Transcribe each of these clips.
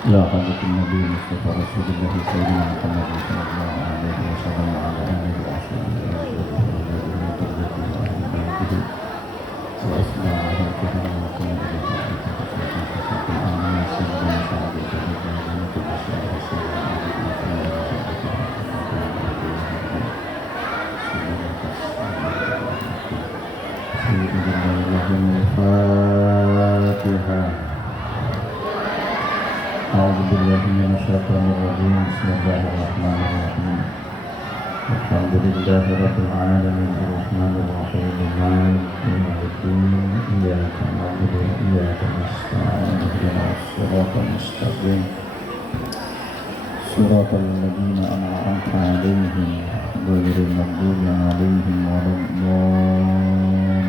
إلى حضرة النبي المصطفى رسول الله سيدنا محمد صلى الله عليه وسلم وعلى آله وأصحابه وأزواجه وذريته وأهل بيته وأتباعه الكرام وكل ذي تحت الآمين سيدنا سعد الجليل وكل شيء رسول الفاتحة. أعوذ بالله من الشيطان الرجيم. بسم الله الرحمن الرحيم. الحمد لله رب العالمين الرحمن الرحيم مالك يوم الدين إياك نعبد وإياك نستعين اهدنا الصراط المستقيم صراط الذين أنعمت عليهم غير المغضوب عليهم ولا الضالين.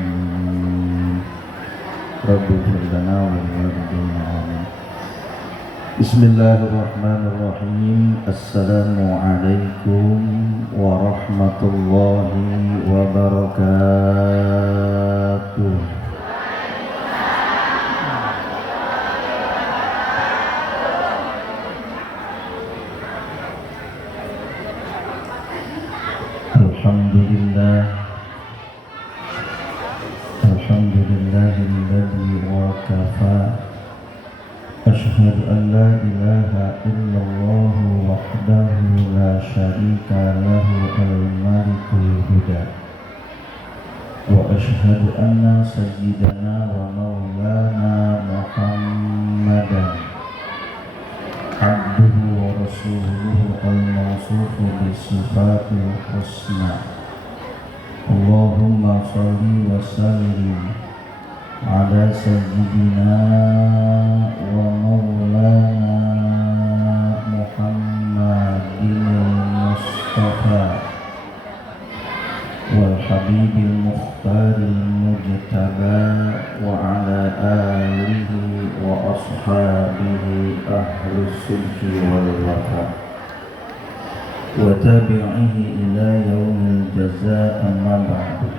رب اغفر لنا ولوالدينا آمين. Bismillahirrahmanirrahim. Assalamualaikum warahmatullahi wabarakatuh. Alhamdulillah. Alhamdulillahilladzi wakafa. Asyhadu an la ilaha illallah wahdahu la syarika lahu al-malikul huda. Wa asyhadu anna sayyidana wa maulana Muhammadan abduhu wa rasuluhu al-mawsufu bisifatil husna. Allahumma shalli wa sallim ala sayyidina wa maulana Muhammadin al-Mustafa wal habibil mukhtaril mujtaba wa ala alihi wa ashabihi ahlus sidqi wal wafa wa tabi'ihi ila yaumil jazaa amma ba'du.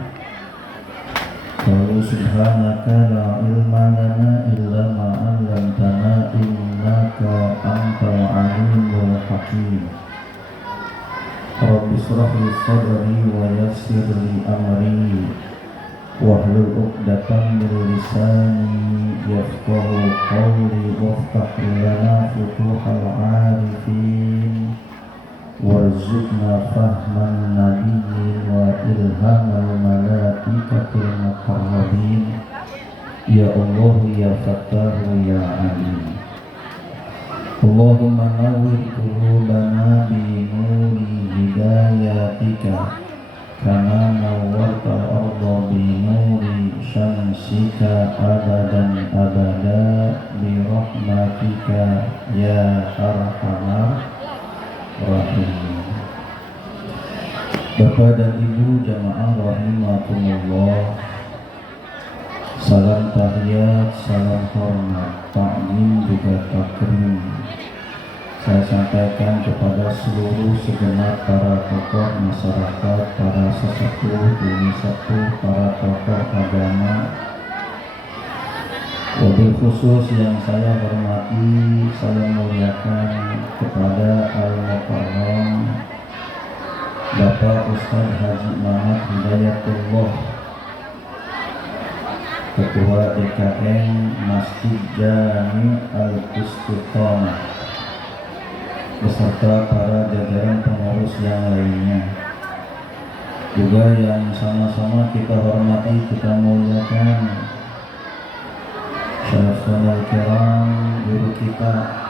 Qalu subhanaka la ilma lana illa ma 'allamtana innaka antal alimul hakim. Rabbi shrah li sadri wa yassir li amri wahlul 'uqdatam min lisani yafqahu qawli waftah lana futuhal 'arifin warzuqna fahman nabiyyin wa ilhamal malaikatil muqarrabin. Ya Allah ya Fattahu ya Alim. Allahumma nawwir qulubana bi nuri hidayatika kama nawwarta al-ardha bi nuri syamsika abadan abada bi rahmatika ya arhamar rahim. Bapak dan Ibu jamaah rahimakumullah, salam tahiyat, salam hormat, taklim juga takrim saya sampaikan kepada seluruh segenap para tokoh masyarakat, para sesepuh bumi sepuh, para tokoh agama. Wabil khusus yang saya hormati, saya muliakan kepada Al-Mukarram Bapak Ustadz Haji Muhammad Hidayatullah, Ketua DKM Masjid Jami Al-Istiqamah, beserta para jajaran pengurus yang lainnya, juga yang sama-sama kita hormati, kita muliakan Syaikhul Kiram, guru kita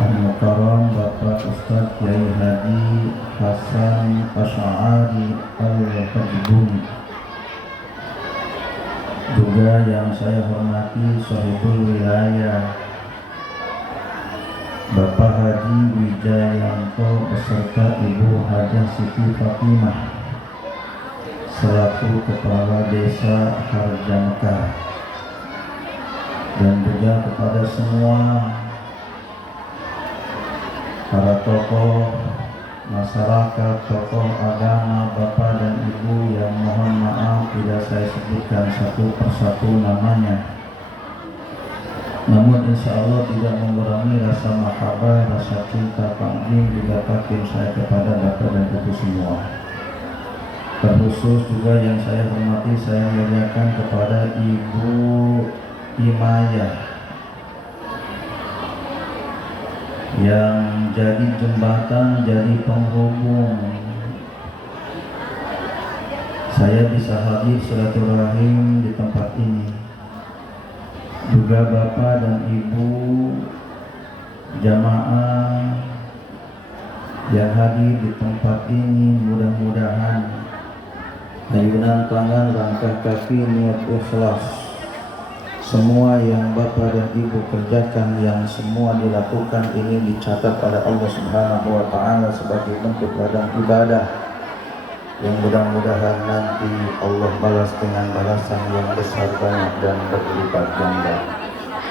Al-Mukarram Bapak Ustadz Kiai Haji Hasan Asy'ari Al-Hajbuni, juga yang saya hormati Sahibul Wilayah Bapak Haji Wijayanto beserta Ibu Hajah Siti Fatimah selaku Kepala Desa Harjamekar, dan juga kepada semua para tokoh masyarakat, tokoh agama, Bapak dan Ibu yang mohon maaf tidak saya sebutkan satu persatu namanya. namun insya Allah tidak mengurangi rasa mahabbah, rasa cinta pangling juga takdim saya kepada Bapak dan Ibu semua. Terkhusus juga yang saya hormati, saya muliakan kepada Ibu Imayah yang jadi jembatan, jadi penghubung saya bisa hadir silaturahim di tempat ini. Juga Bapak dan Ibu jamaah yang hadir di tempat ini, mudah-mudahan ayunan tangan, langkah kaki, niat ikhlas, semua yang Bapak dan Ibu kerjakan, yang semua dilakukan ini dicatat oleh Allah Subhanahu wa Ta'ala sebagai bentuk ladang ibadah yang mudah-mudahan nanti Allah balas dengan balasan yang besar, banyak dan berlipat ganda.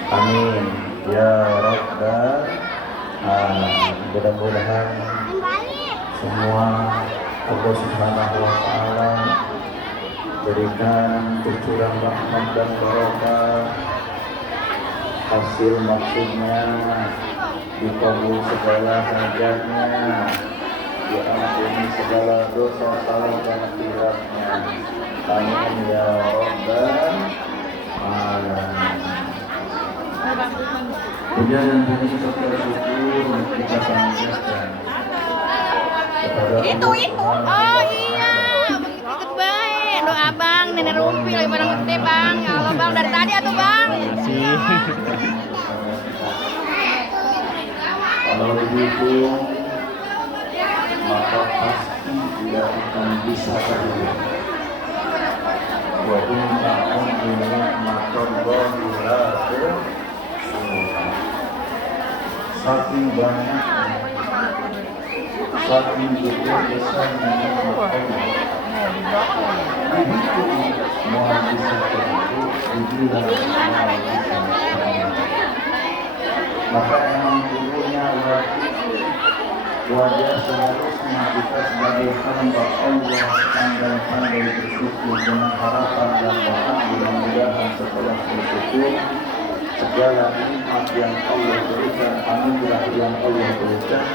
Amin ya Rabbal alamin. Mudah-mudahan semua Allah Subhanahu wa Ta'ala berikan tercurah rahmat dan barokah, hasil maksudnya dikabul segala hajatnya, diampuni segala dosa salah dan khilafnya. Amin ya Rabbal alamin. Puja dan puji serta syukur kita panjatkan kepada itu oh iya begitu baik doa bang nenek rumpi lagi pada gede bang. Ya Allah bang, dari tadi atuh bang. Kalau begitu maka pasti tidak akan bisa terwujud. Wa inna umrina maqallahi la saking banyaknya, saking juga besarnya begitu mau bisa terwujud, dibilang mau bisa terwujud. Maka emang dulunya wajah seharusnya kita sebagai hamba Allah pandai-pandai bersyukur dengan harapan dan doa, mudah-mudahan setelah bersyukur segala nikmat yang Allah berikan, anugerah yang Allah berikan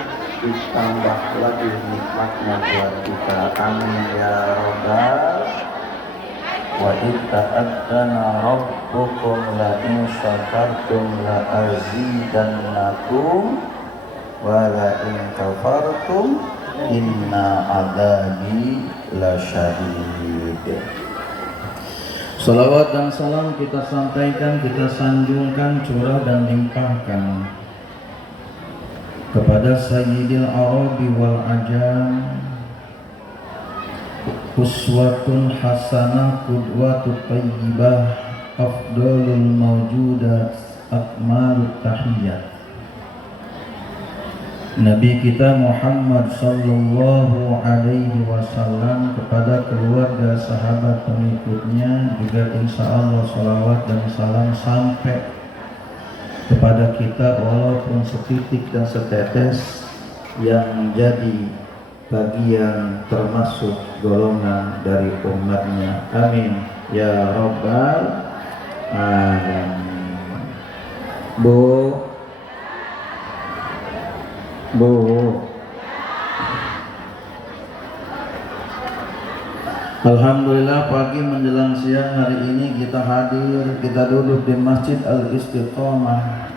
ditambah lagi nikmatnya buat kita. Amin ya Rabbal. Wa itta'adzana rabbukum la in syakartum la azidannakum wa la in kafartum inna adzabi lasyadid. Salawat dan salam kita sampaikan, kita sanjungkan, curah dan limpahkan kepada Sayyidil Arabi wal Ajam, uswatun hasanah, qudwatut thayyibah, afdalul mawjudat, akmalut tahiyyat. Nabi kita Muhammad sallallahu alaihi wasallam, kepada keluarga, sahabat, pengikutnya, juga insya Allah salawat dan salam sampai kepada kita walaupun setitik dan setetes yang menjadi bagian termasuk golongan dari umatnya. Amin ya Rabbal alamin. Bu, alhamdulillah pagi menjelang siang hari ini kita hadir, kita duduk di Masjid Al-Istiqomah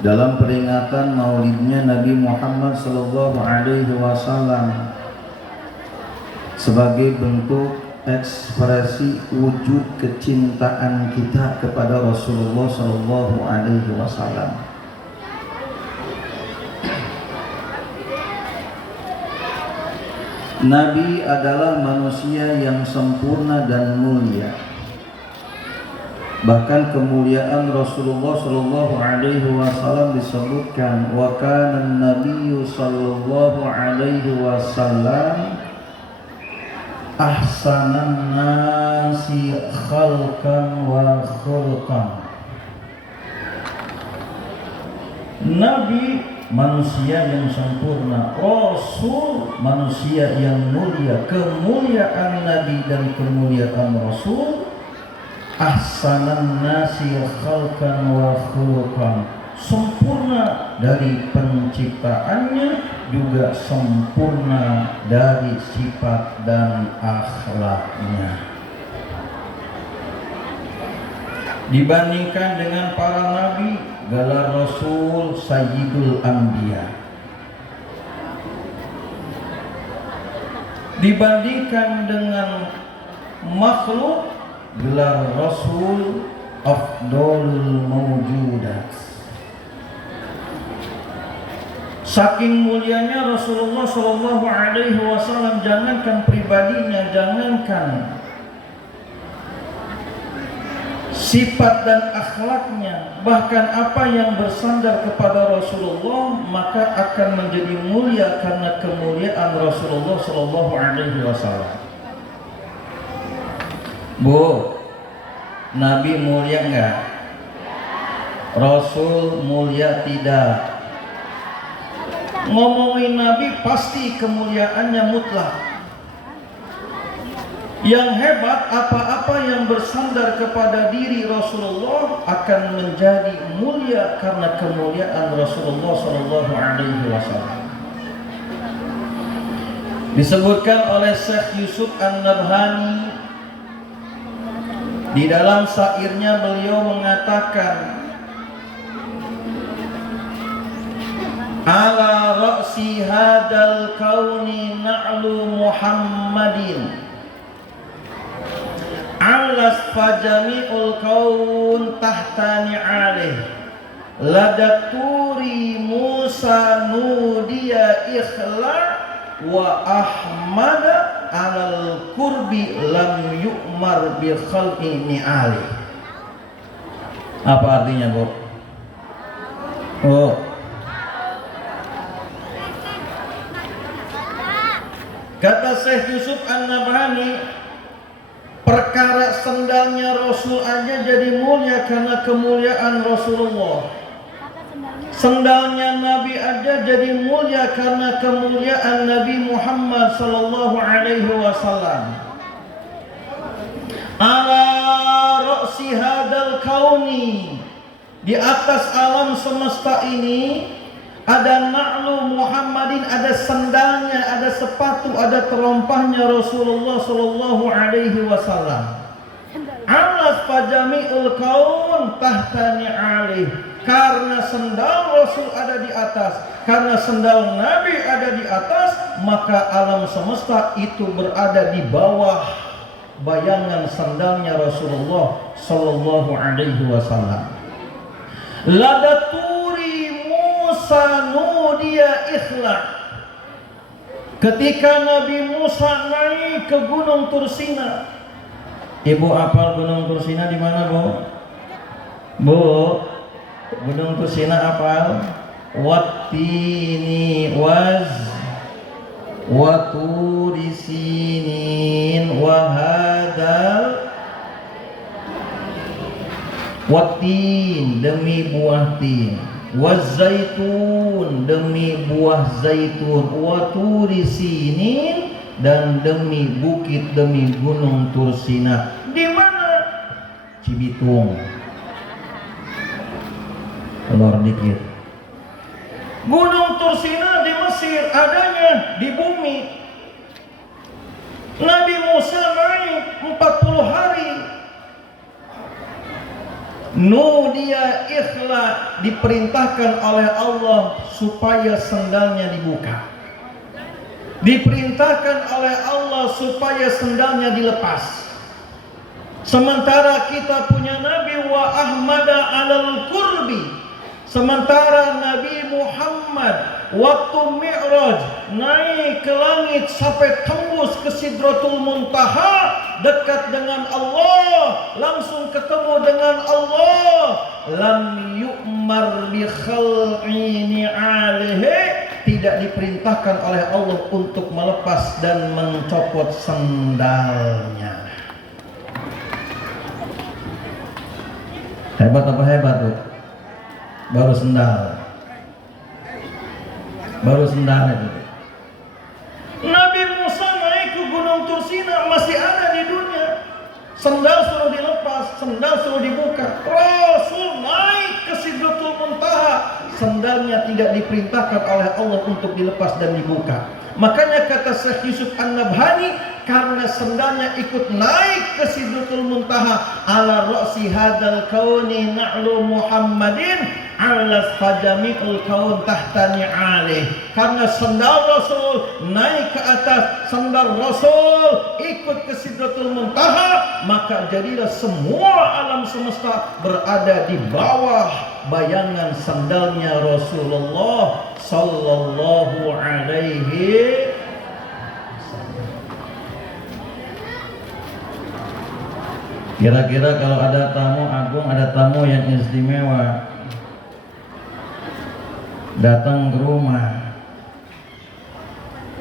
dalam peringatan maulidnya Nabi Muhammad sallallahu alaihi wasallam sebagai bentuk ekspresi wujud kecintaan kita kepada Rasulullah sallallahu alaihi wasallam. Nabi adalah manusia yang sempurna dan mulia. Bahkan kemuliaan Rasulullah sallallahu alaihi wasallam disebutkan, wa kana an-nabiyyu sallallahu alaihi wasallam ahsanan nasi khalqan wa khulqan. Nabi manusia yang sempurna, Rasul manusia yang mulia. Kemuliaan Nabi dan kemuliaan Rasul ahsanan nasi khalqan wa khuluqan, sempurna dari penciptaannya juga sempurna dari sifat dan akhlaknya. Dibandingkan dengan para nabi, gelar Rasul Sayyidul Anbiya. Dibandingkan dengan makhluk, gelar Rasul Afdolul Mawjudat. Saking mulianya Rasulullah Shallallahu Alaihi Wasallam, jangankan pribadinya, jangankan sifat dan akhlaknya, bahkan apa yang bersandar kepada Rasulullah maka akan menjadi mulia karena kemuliaan Rasulullah Shallallahu Alaihi Wasallam. Bu, Nabi mulia enggak? Rasul mulia tidak? Ngomongin Nabi pasti kemuliaannya mutlak. Yang hebat, apa-apa yang bersandar kepada diri Rasulullah akan menjadi mulia karena kemuliaan Rasulullah Shallallahu Alaihi Wasallam. Disebutkan oleh Syekh Yusuf An-Nabhani di dalam syairnya, beliau mengatakan, ala ra'si hadal kauni na'lu Muhammadin alas fajami'ul kaun tahtani alih ladaturi Musa nudiya ikhla wa Ahmad alal kurbi lam yu'mar bi khalqi ni'ali. Apa artinya, Bu? Oh, kata Syekh Yusuf An-Nabhani, perkara sendalnya Rasul aja jadi mulia karena kemuliaan Rasulullah. Sendalnya Nabi aja jadi mulia karena kemuliaan Nabi Muhammad sallallahu alaihi wasallam. Ala ra'si hadal kauni, di atas alam semesta ini ada na'lu Muhammadin, ada sendalnya, ada sepatu, ada terompahnya Rasulullah sallallahu alaihi wasallam. Alas fajami'ul kaun tahtani alih, karena sendal Rasul ada di atas, karena sendal Nabi ada di atas, maka alam semesta itu berada di bawah bayangan sendalnya Rasulullah sallallahu alaihi wasallam. Ladaturi Musa nudiya ikhla, ketika Nabi Musa naik ke Gunung Tursina. Ibu apal Gunung Tursina di mana, Bu? Bu, Gunung Tursina apal? Wattini waturi sinin wa hadal wattin, demi buah tin, wazaitun, demi buah zaitun, waturi sinin, dan demi bukit, demi Gunung Tursina. Di mana? Cibitung. Keluar dikit. Gunung Tursina di Mesir, adanya di bumi. Nabi Musa naik 40 hari. Nudiya ikhla, diperintahkan oleh Allah supaya sendalnya dibuka. Diperintahkan oleh Allah supaya sendalnya dilepas. Sementara kita punya Nabi wa Ahmada alal kurbi, sementara Nabi Muhammad waktu Mi'raj naik ke langit sampai tembus ke Sidratul Muntaha, dekat dengan Allah, langsung ketemu dengan Allah. Lam yu'mar bi khal'ini alihi, tidak diperintahkan oleh Allah untuk melepas dan mencopot sendalnya. Hebat apa hebat, Bu? Baru sendal itu. Nabi Musa naik ke Gunung Tursina, masih ada di dunia. Sendal suruh dilepas, sendal suruh dibuka. Rasul naik ke Sidratul Muntaha, sendalnya tidak diperintahkan oleh Allah untuk dilepas dan dibuka. Makanya kata Syekh Yusuf An-Nabhani, karena sendalnya ikut naik ke Sidratul Muntaha, ala ra'si hadal kauni na'lu Muhammadin alas fajami'ul kaun tahtani alih. Karena sendal Rasul naik ke atas, sendal Rasul ikut ke Sidratul Muntaha, maka jadilah semua alam semesta berada di bawah bayangan sendalnya Rasulullah sallallahu alaihi. Kira-kira kalau ada tamu agung, ada tamu yang istimewa datang ke rumah,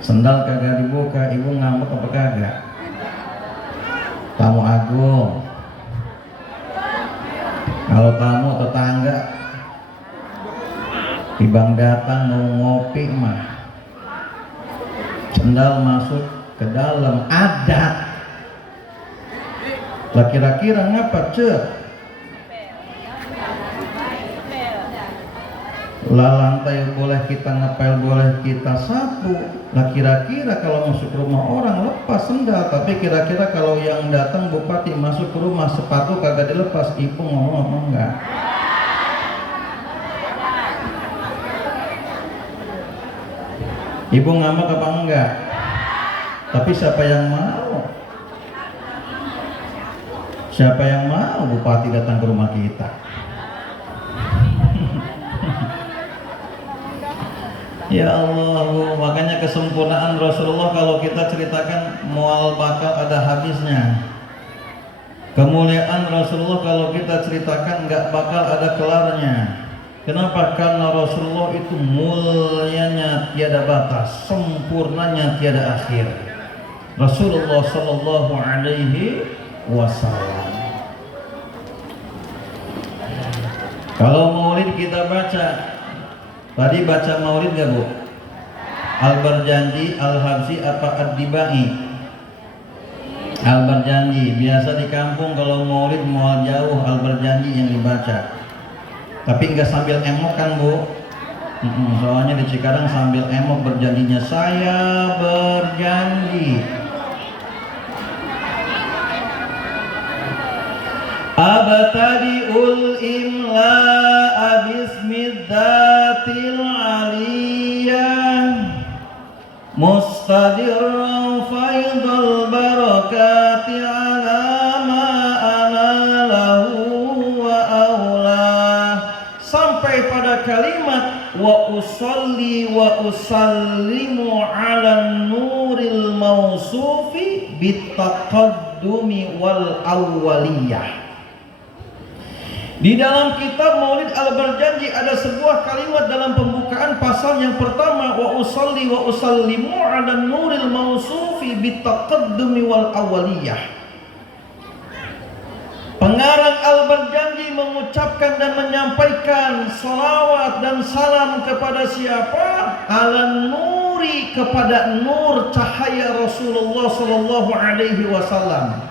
sendal kagak dibuka, ibu ngambek apa kagak? Tamu agung. Kalau tamu tetangga tibang datang mau ngopi mah, sendal masuk ke dalam, adat. Lah kira-kira ngapa cek? Lah lantai boleh kita ngepel, boleh kita sapu. Lah kira-kira kalau masuk rumah orang lepas sendal, tapi kira-kira kalau yang datang bupati masuk ke rumah sepatu kagak dilepas, ibu ngomong apa enggak? Ibu ngambek apa enggak? Tapi siapa yang mau? Siapa yang mau bupati datang ke rumah kita? Ya Allah, makanya kesempurnaan Rasulullah kalau kita ceritakan mual bakal ada habisnya. Kemuliaan Rasulullah kalau kita ceritakan nggak bakal ada kelarnya. Kenapa? Karena Rasulullah itu mulianya tiada batas, sempurnanya tiada akhir. Rasulullah Sallallahu Alaihi Wasallam. Kalau maulid kita baca, tadi baca maulid gak bu? Al-Barjanji, Al-Habsi, apa Ad-Dibai? Al-Barjanji. Biasa di kampung kalau maulid mual jauh Al-Barjanji yang dibaca. Tapi nggak sambil emok kan bu? Soalnya di Cikarang sambil emok berjanjinya, saya berjanji. Abtadi'ul imla'a bismidzatil aliyah mustadirran faidul barakati ala ma anallahu wa aulah, sampai pada kalimat wa usalli wa usallimu ala nuril mausufi bitaqaddumi wal awwaliyah. Di dalam kitab Maulid Al-Barjanji ada sebuah kalimat dalam pembukaan pasal yang pertama, wa usalli wa usallimu ala nuril mausufi bitaqaddumi wal awwaliyah. Pengarang Al-Barjanji mengucapkan dan menyampaikan salawat dan salam kepada siapa? Ala nuri, kepada nur cahaya Rasulullah sallallahu alaihi wasallam,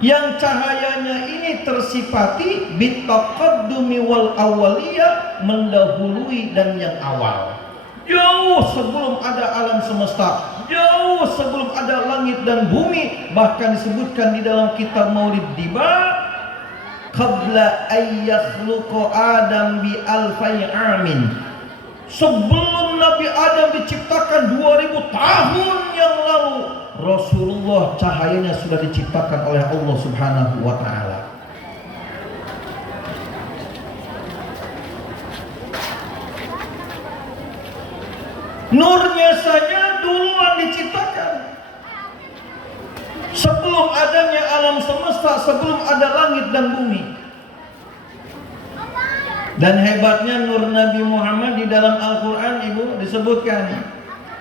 yang cahayanya ini tersifati bitaqaddumi wal awaliyah, mendahului dan yang awal. Jauh sebelum ada alam semesta, jauh sebelum ada langit dan bumi. Bahkan disebutkan di dalam kitab Maulid Diba, qabla ayyakhluqa Adam bi alfai amin, sebelum Nabi Adam diciptakan 2000 tahun yang lalu, Rasulullah cahayanya sudah diciptakan oleh Allah Subhanahu wa ta'ala. Nurnya saja duluan diciptakan, sebelum adanya alam semesta, sebelum ada langit dan bumi. Dan hebatnya nur Nabi Muhammad di dalam Al-Quran, ibu, disebutkan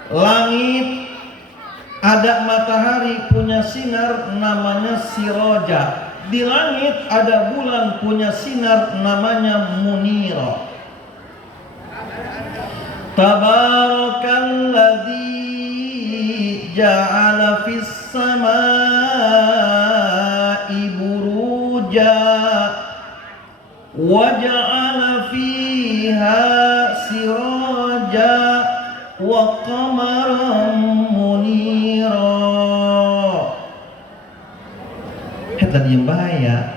langit ada matahari punya sinar namanya siroja. Di langit ada bulan punya sinar namanya munira. Tabarakalladzi ja'ala fis samaa'i waja'ala fiha siraja wa qamaran munira. Tadi yang bahaya.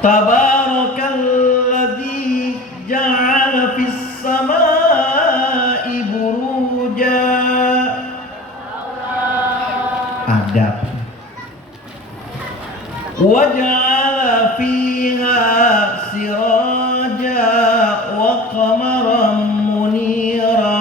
Tabarakalladzi ja'ala fis samai buruja. Adab. Waja'ala fiha siraja wa qamaran munira.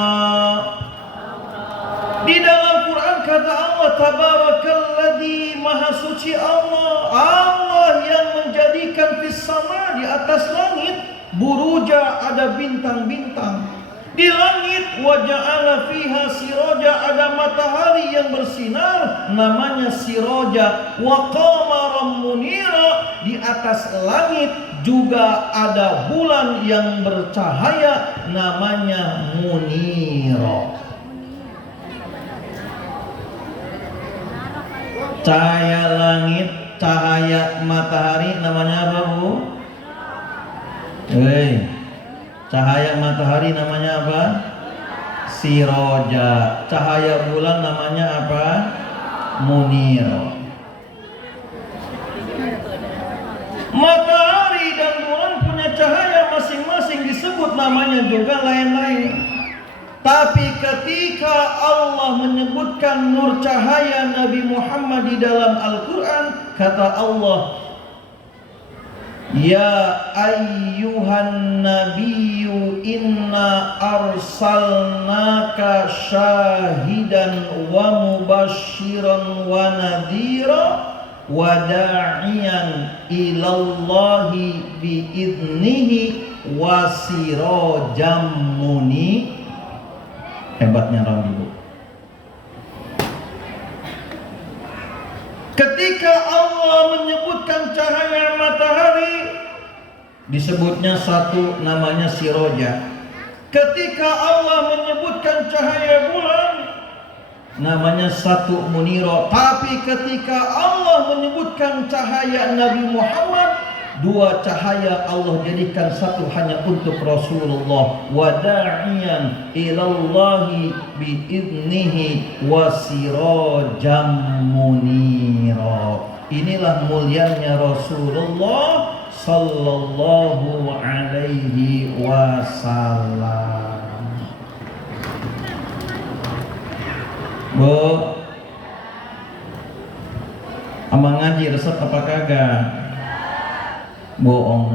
Di dalam Quran kata Allah, tabarakalladzi, maha suci Allah, Allah yang menjadikan fis sama, di atas langit, buruja, ada bintang-bintang. Di langit, waja'ala fiha siraja, ada matahari yang bersinar, namanya siraja. Wa qamaran munira, di atas langit juga ada bulan yang bercahaya, namanya munira. Cahaya langit, cahaya matahari namanya apa, Bu? Cahaya matahari namanya apa? Siraja. Cahaya bulan namanya apa? Munir. Matahari dan bulan punya cahaya masing-masing, disebut namanya juga lain-lain. Tapi ketika Allah menyebutkan nur cahaya Nabi Muhammad di dalam Al-Quran, kata Allah, ya ayyuhan nabiyyu inna arsalnaka syahidan wa mubashiran wa nadhira wa da'iyan ilallahi biidnihi wa sirajam munira. Hebatnya Rambi, Bu. Ketika Allah menyebutkan cahaya matahari, disebutnya satu namanya siroja. Ketika Allah menyebutkan cahaya bulan, namanya satu muniro. Tapi ketika Allah menyebutkan cahaya Nabi Muhammad, dua cahaya Allah jadikan satu hanya untuk Rasulullah. Wada'iyan ilallahi biidnihi wasirajam munira. Inilah mulianya Rasulullah sallallahu alaihi wasallam. Bu, amang ngaji resep apa kagak? Bohong,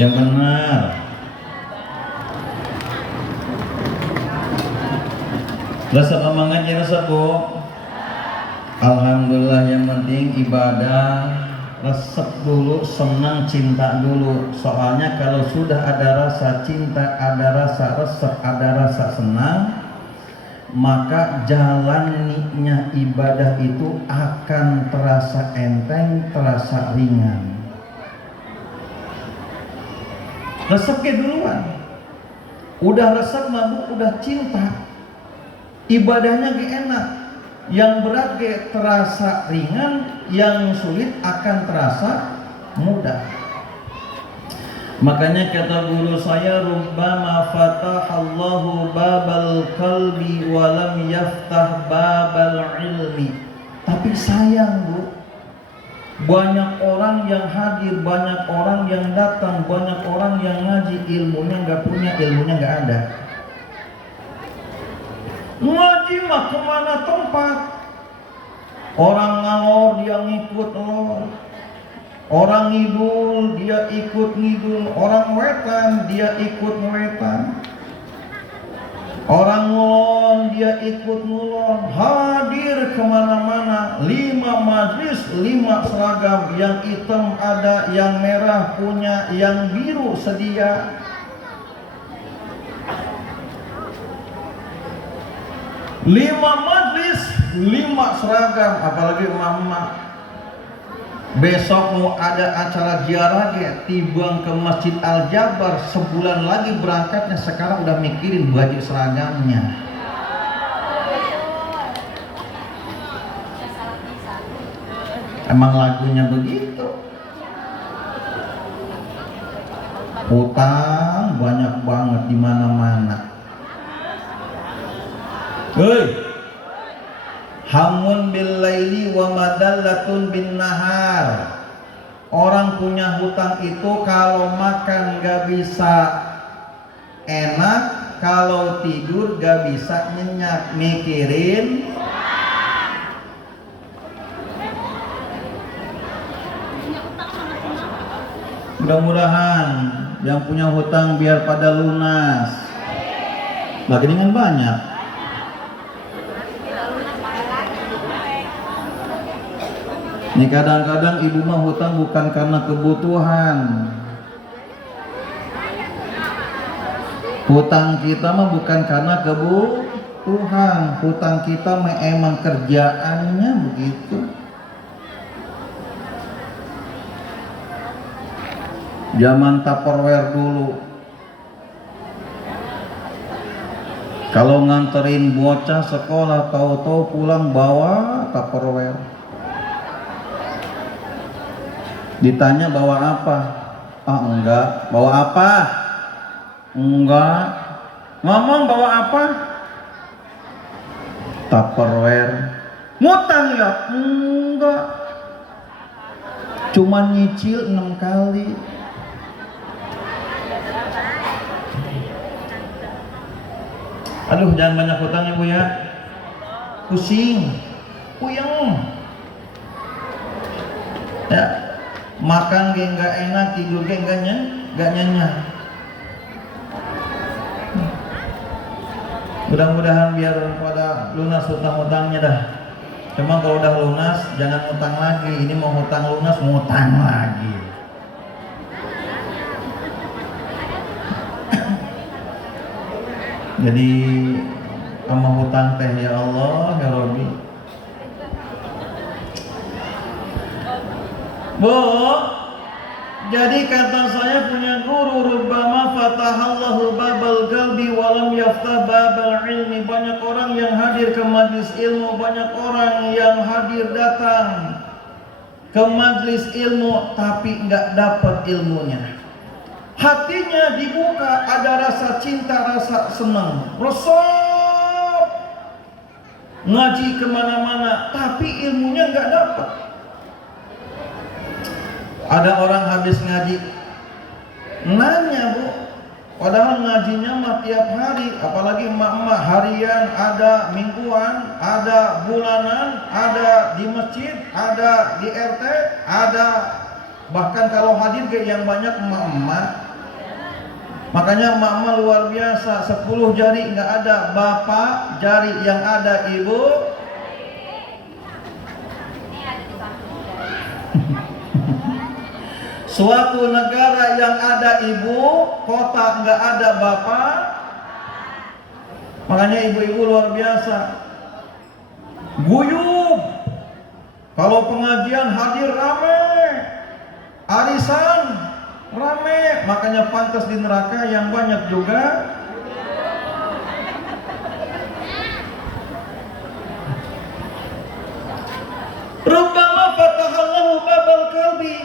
yang benar. Resep amang ngaji resep, Bu. Alhamdulillah, yang penting ibadah resep dulu, senang, cinta dulu. Soalnya kalau sudah ada rasa cinta, ada rasa resep, ada rasa senang, maka jalannya ibadah itu akan terasa enteng, terasa ringan. Resepnya duluan. Udah resep mabuk, udah cinta, ibadahnya gak enak. Yang berat gak terasa ringan, yang sulit akan terasa mudah. Makanya kata guru saya, rubbama fatahallahu babal qalbi walam yaftah babal ilmi. Tapi sayang, Bu, banyak orang yang hadir, banyak orang yang datang, banyak orang yang ngaji, ilmunya nggak punya, ilmunya nggak ada. Ngaji mah kemana tempat, orang ngalor dia ngikut ngalor, orang ngidul dia ikut ngidul, orang wetan dia ikut ngewetan, orang ngulon dia ikut ngulon. Hadir kemana-mana, 5 majlis 5 seragam, yang hitam ada, yang merah punya, yang biru sedia. 5 majlis 5 seragam, apalagi emak-emak. Besok mau ada acara ziarah ya, tibang ke Masjid Al-Jabar, sebulan lagi berangkatnya, sekarang udah mikirin baju seragamnya. Emang lagunya begitu. Hutang banyak banget di mana-mana. Hei, hamun bil laili wa madallatun bin nahar. Orang punya hutang itu kalau makan gak bisa enak, kalau tidur gak bisa nyenyak, mikirin. Mudah-mudahan yang punya hutang biar pada lunas. Lagi dengan banyak. Ini kadang-kadang ibu mah hutang bukan karena kebutuhan. Hutang kita mah bukan karena kebutuhan. Hutang kita mah emang kerjaannya begitu. Zaman Tupperware dulu, kalau nganterin bocah sekolah tahu-tahu pulang bawa Tupperware. Ditanya bawa apa? Ah enggak. Bawa apa? Enggak. Ngomong bawa apa? Tupperware. Ngutang ya? Enggak. Cuma nyicil 6 kali. Aduh, jangan banyak hutang ya Bu ya. Pusing, puyeng. Ya, makan ge nggak enak, tidur ge nggak nyenyak. Mudah-mudahan biar pada lunas hutang-hutangnya dah. Cuma kalau udah lunas jangan hutang lagi. Ini mau hutang lunas, mau hutang lagi. Jadi sama hutang teh ya Allah ya Rabbi. Bu, jadi kata saya punya guru, rubbama fatahallahu babal qalbi walam yaftah babal ilmi. Banyak orang yang hadir ke majlis ilmu, banyak orang yang hadir datang ke majlis ilmu tapi nggak dapat ilmunya. Hatinya dibuka, ada rasa cinta, rasa senang, resep ngaji kemana-mana, tapi ilmunya nggak dapat. Ada orang habis ngaji, nanya Bu, padahal ngajinya mah tiap hari, apalagi emak-emak harian, ada mingguan, ada bulanan, ada di masjid, ada di RT, ada bahkan kalau hadir ke yang banyak emak-emak. Makanya emak-emak luar biasa, 10 jari nggak ada bapak, jari yang ada ibu. Suatu negara yang ada ibu, kota nggak ada bapak. Makanya ibu-ibu luar biasa, guyub. Kalau pengajian hadir rame, arisan rame, makanya pantas di neraka yang banyak juga. Rubbama fatahallahu babal qalbi,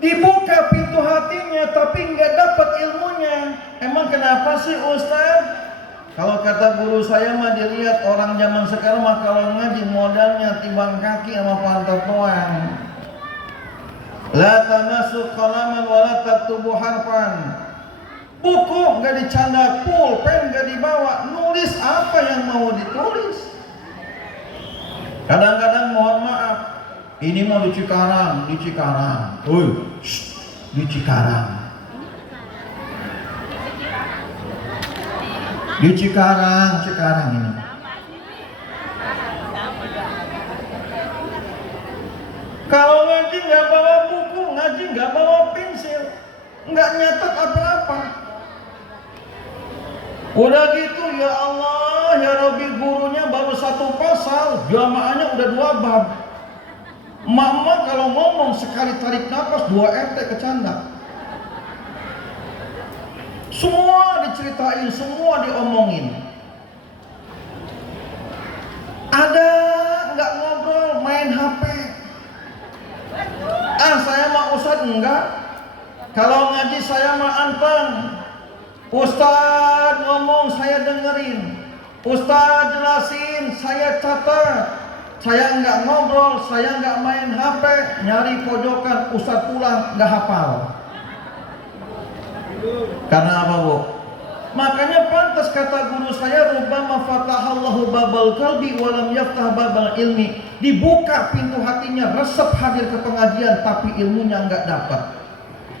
dibuka pintu hatinya tapi nggak dapat ilmunya. Emang kenapa sih Ustaz? Kalau kata guru saya mah dilihat orang zaman sekarang mah kalau ngaji modalnya timbang kaki sama pantat doang. La tamasuk qalaman wa la taktubu harfan. Buku nggak dicanda, pulpen nggak dibawa, nulis apa yang mau ditulis. Kadang-kadang mohon maaf, ini mah di Cikarang, di Cikarang. Di Cikarang. Di Cikarang, Cikarang ini. Kalau ngaji nggak bawa buku, ngaji nggak bawa pensil, nggak nyatet apa-apa. Udah gitu ya Allah, ya Rabbi, gurunya baru 1 pasal, jamaahnya udah 2 bab. Mama kalau ngomong sekali tarik nafas 2 RT kecanda. Semua diceritain, semua diomongin. Ada nggak ngobrol, main HP. enggak. Kalau ngaji saya mah anteng. Ustaz ngomong saya dengerin, Ustaz jelasin saya catat. Saya enggak ngobrol, saya enggak main HP, nyari pojokan, Ustaz pulang enggak hafal. Karena apa, Bu? Makanya pantas kata guru saya, rubbama fatahallahu babal qalbi wa lam yaftah babal ilmi. Dibuka pintu hatinya, resep hadir ke pengajian tapi ilmunya enggak dapat.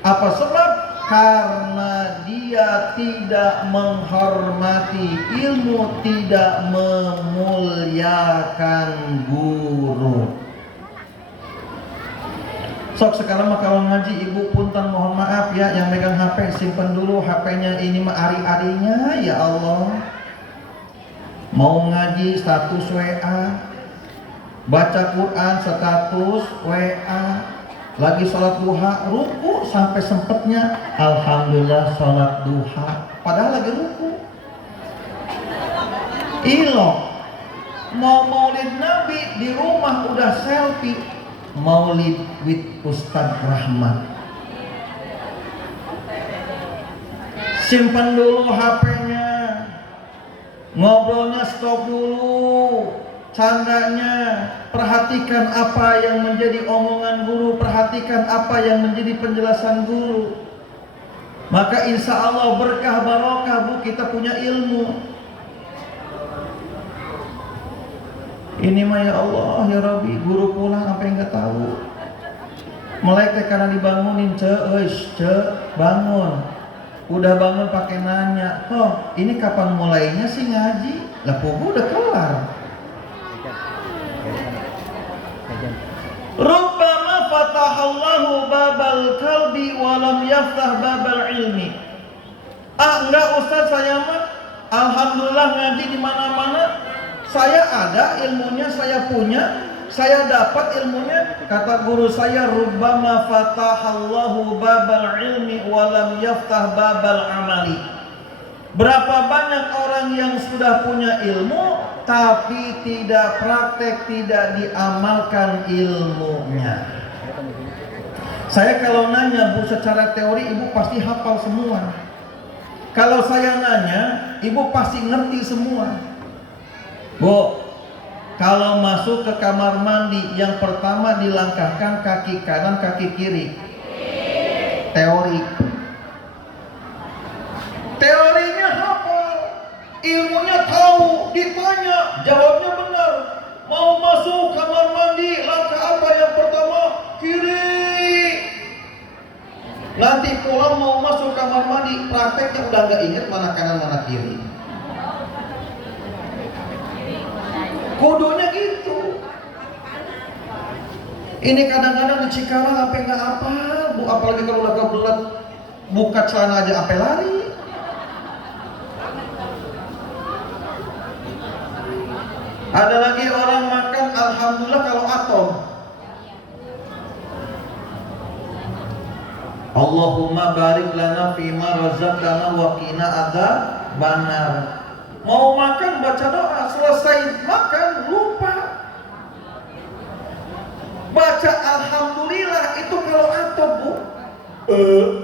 Apa sebab? Karena dia tidak menghormati ilmu, tidak memuliakan guru. Sok sekarang mah kalau ngaji ibu punten mohon maaf ya, yang megang HP simpen dulu HP-nya, ini mah ari-arinya ya Allah. Mau ngaji status WA, baca Quran status WA, lagi sholat duha ruku sampai sempetnya alhamdulillah sholat duha, padahal lagi ruku. Ilok mau maulid Nabi di rumah udah selfie, maulid with Ustadz Rahmat. Simpan dulu HP-nya, ngobrolnya stop dulu, candanya, perhatikan apa yang menjadi omongan guru, perhatikan apa yang menjadi penjelasan guru. Maka insya Allah berkah barokah, Bu, kita punya ilmu. Ini mah ya Allah ya Rabbi, guru pulang apa yang nggak tahu. Melek karena dibangunin, bangun. Udah bangun pakai nanya, "Oh, ini kapan mulainya sih ngaji?" Lah pugu udah kelar. Rubbama fatahallahu babal qalbi wa lam yaftah babal ilmi. Enggak Ustaz, saya mah alhamdulillah ngaji di mana-mana. Saya ada ilmunya, saya punya, saya dapat ilmunya. Kata guru saya, rubbama fatahallahu babal ilmi wa lam yaftah babal amali. Berapa banyak orang yang sudah punya ilmu tapi tidak praktek, tidak diamalkan ilmunya. Saya kalau nanya, Bu, secara teori ibu pasti hafal semua. Kalau saya nanya, ibu pasti ngerti semua. Bu, kalau masuk ke kamar mandi, yang pertama dilangkahkan kaki kanan, kaki kiri. Teori. Teorinya hafal, ilmunya tahu, ditanya, jawabnya benar. Mau masuk kamar mandi, langkah apa yang pertama? Kiri. Nanti pulang mau masuk kamar mandi, prakteknya udah gak inget mana kanan mana kiri. Kudunya gitu. Ini kadang-kadang di Cikarang apa nggak apa, Bu, apalagi kalau udah kebelet buka celana aja apa lari. Ada lagi orang makan alhamdulillah kalau atom. Allahumma barik lana fima razaqtana wa qina adzabannar. Mau makan baca doa, selesai makan lupa. Baca alhamdulillah itu kalau atop, Bu.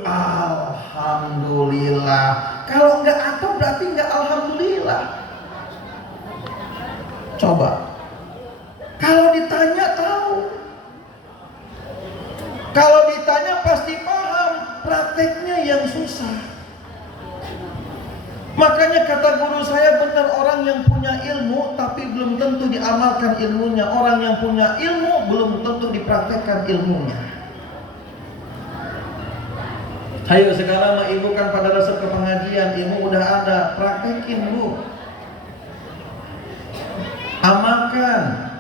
Alhamdulillah. Kalau enggak atop berarti enggak alhamdulillah. Coba. Kalau ditanya tahu. Kalau ditanya pasti paham, prakteknya yang susah. Makanya kata guru saya benar, orang yang punya ilmu tapi belum tentu diamalkan ilmunya. Orang yang punya ilmu belum tentu dipraktekkan ilmunya. Ayo sekarang mah ibu kan pada dasar ke pengajian, ilmu udah ada, praktekin, Bu. Amalkan.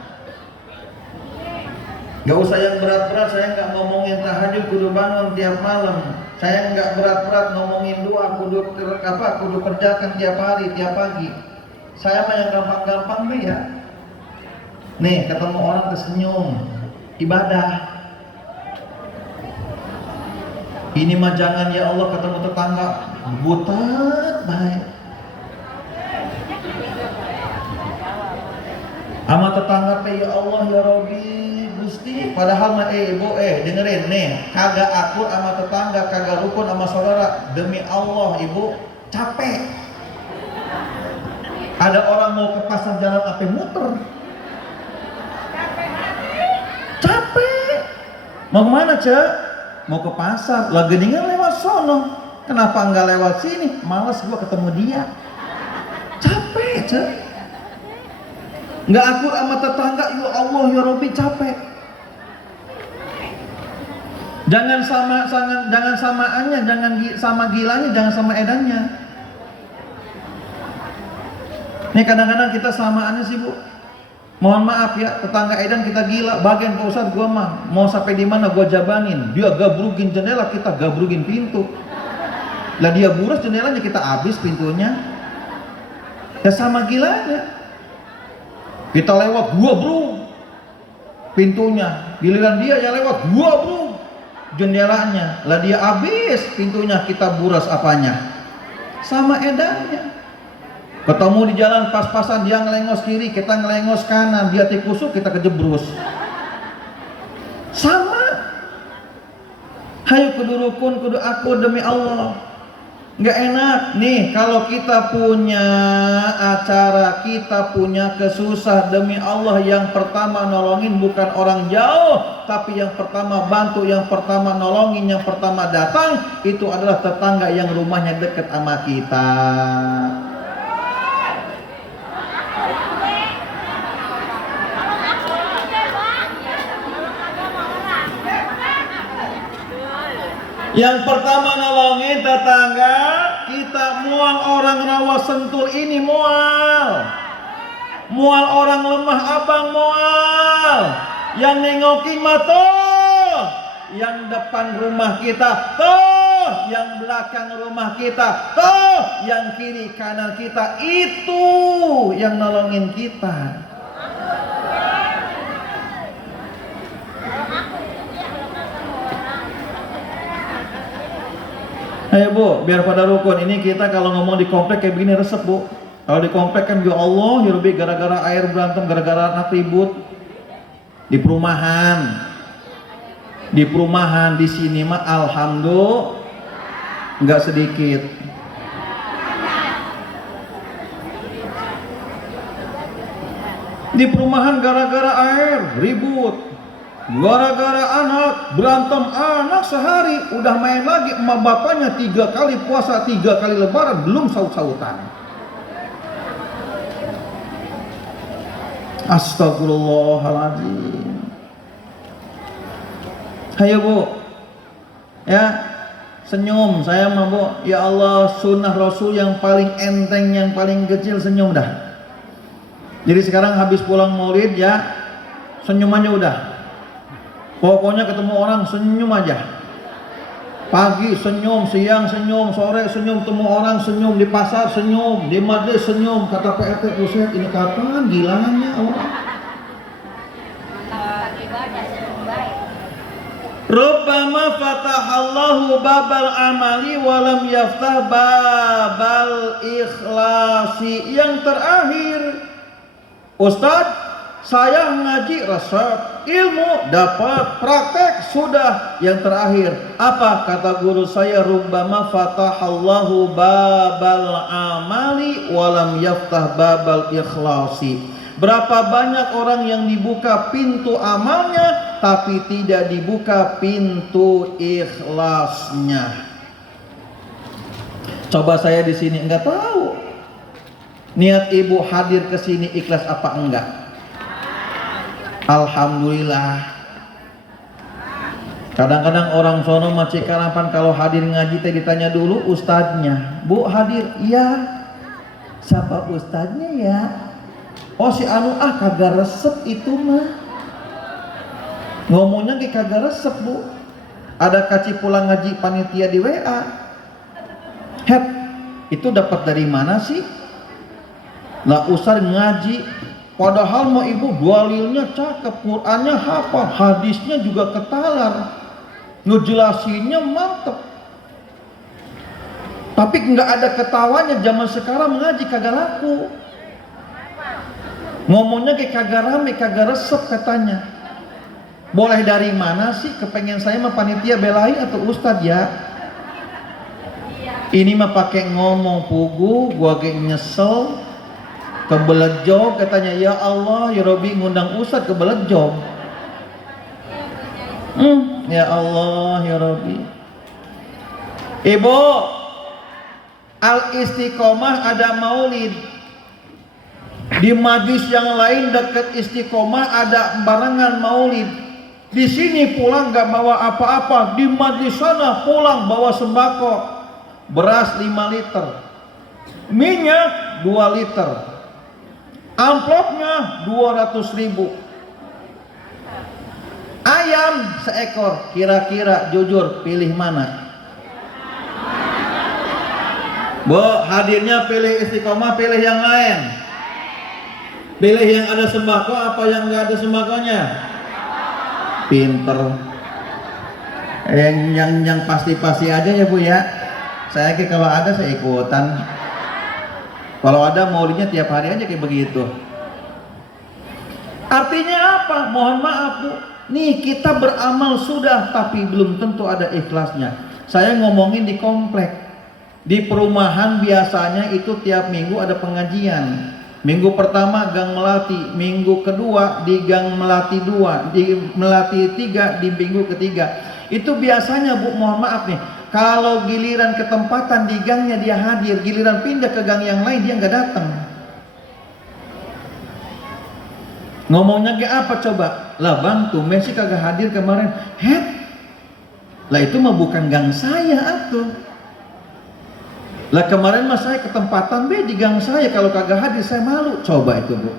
Gak usah yang berat-berat, saya nggak ngomongin tahajud kudu bangun tiap malam. Saya nggak berat-berat ngomongin doa kudu kerjakan tiap hari, tiap pagi. Saya mah yang gampang-gampang deh ya. Nih, ketemu orang tersenyum, ibadah. Ini mah jangan ya Allah, ketemu tetangga butet baik. Ama tetangga teh ya Allah ya Rabbi, Gusti sini. Padahal mah ibu dengerin nih, kagak akur sama tetangga, kagak rukun sama saudara. Demi Allah ibu capek. Ada orang mau ke pasar jalan apa muter. Capek. Mau kemana cek? Mau ke pasar. Lah geningan lewat sono. Kenapa nggak lewat sini? Males gua ketemu dia. Capek cek. Nggak akur sama tetangga, ya Allah ya Rabbi, capek. Jangan samaannya, jangan sama gilanya, jangan sama edannya. Nih kadang-kadang kita samaannya sih bu. Mohon maaf ya, tetangga edan kita gila. Bagian Pak Ustadz gua mah mau sampai di mana gua jabanin. Dia gabrugin jendela, kita gabrugin pintu. Lah dia buras jendelanya, kita habis pintunya. Ya sama gilanya. Kita lewat gua bro pintunya, giliran dia yang lewat gua bro jendelanya. Lah dia habis pintunya, kita buras apanya? Sama edannya. Ketemu di jalan pas-pasan, dia ngelengos kiri, kita ngelengos kanan, dia tikusuk, kita kejebrus. Sama. Hayo kudu rukun, kudu akur demi Allah. Nggak enak nih kalau kita punya acara, kita punya kesusah, demi Allah yang pertama nolongin bukan orang jauh, tapi yang pertama bantu, yang pertama nolongin, yang pertama datang itu adalah tetangga yang rumahnya dekat sama kita. Yang pertama nolongin tetangga kita. Mual orang rawa sentul ini, mual orang lemah abang, mual. Yang nengokin mah tuh yang depan rumah kita, tuh yang belakang rumah kita, tuh yang kiri kanan kita, itu yang nolongin kita. Ayo bu, biar pada rukun. Ini kita kalau ngomong di komplek kayak begini resep bu. Kalau di komplek kan ya Allah ya Rabbi, gara-gara air berantem, gara-gara anak ribut. Di perumahan di sini mah alhamdulillah nggak sedikit. Di perumahan gara-gara air ribut, gara-gara anak berantem, anak sehari udah main lagi emak bapaknya 3 kali puasa, 3 kali lebaran belum saut-sautan. Astagfirullahaladzim. Ayo bu, ya senyum. Saya mah bu, ya Allah, sunnah Rasul yang paling enteng, yang paling kecil, senyum dah. Jadi sekarang habis pulang maulid ya, senyum aja udah. Pokoknya ketemu orang senyum aja. Pagi senyum, siang senyum, sore senyum, ketemu orang senyum, di pasar senyum, di majelis senyum. Kata PRT, Ustaz ini kapan gilanya orang? Rubbama fatahallahu babal amali walam yaftah babal ikhlasi. Yang terakhir, Ustaz, saya ngaji resep, ilmu dapat, praktek sudah. Yang terakhir apa? Kata guru saya, rubbama fatahallahu babal amali walam yaftah babal ikhlasi. Berapa banyak orang yang dibuka pintu amalnya tapi tidak dibuka pintu ikhlasnya. Coba saya di sini enggak tahu niat ibu hadir ke sini ikhlas apa enggak. Alhamdulillah. Kadang-kadang orang sono Cikarapan kalau hadir ngaji teh ditanya dulu ustadznya. Bu hadir? Iya. Siapa ustadznya ya? Oh si anu kagak resep itu mah. Ngomongnya kagak resep bu. Ada kaci pulang ngaji panitia di WA. Het, itu dapat dari mana sih? Lah ustaz ngaji, padahal mau ibu dalilnya cakep, Qurannya hafal, hadisnya juga ketalar, ngejelasinnya mantep. Tapi nggak ada ketawanya. Zaman sekarang mengaji kagak laku. Ngomongnya kayak kagak rame, kagak resep katanya. Boleh dari mana sih? Kepengen saya mah panitia belain atau ustad ya? Ini mah pakai ngomong pugu, gua kayak nyesel, kebelejog katanya, ya Allah ya Robi ngundang ustad kebelejog. Ya Allah ya Robi. Ibu, Al Istiqomah ada maulid. Di majlis yang lain dekat Istiqomah ada barengan maulid. Di sini pulang nggak bawa apa-apa, di majlis sana pulang bawa sembako, beras 5 liter, minyak 2 liter, amplopnya 200.000, ayam seekor. Kira-kira jujur pilih mana? Bu, hadirnya pilih Istiqomah, pilih yang lain. Pilih yang ada sembako apa yang nggak ada sembakonya? Pinter. Yang pasti-pasti aja ya Bu ya. Saya kira kalau ada saya ikutan. Kalau ada maulidnya tiap hari aja kayak begitu. Artinya apa? Mohon maaf Bu. Nih kita beramal sudah tapi belum tentu ada ikhlasnya. Saya ngomongin di komplek. Di perumahan biasanya itu tiap minggu ada pengajian. Minggu pertama Gang Melati, minggu kedua di Gang Melati 2, di Melati 3, di minggu ketiga. Itu biasanya Bu, mohon maaf nih, kalau giliran ketempatan di gangnya dia hadir, giliran pindah ke gang yang lain dia nggak datang. Ngomongnya kayak apa coba? Lah Bang, tumben sih kagak hadir kemarin. Lah itu mah bukan gang saya atuh. Lah kemarin mas saya ketempatan di gang saya, kalau kagak hadir saya malu. Coba itu Bu.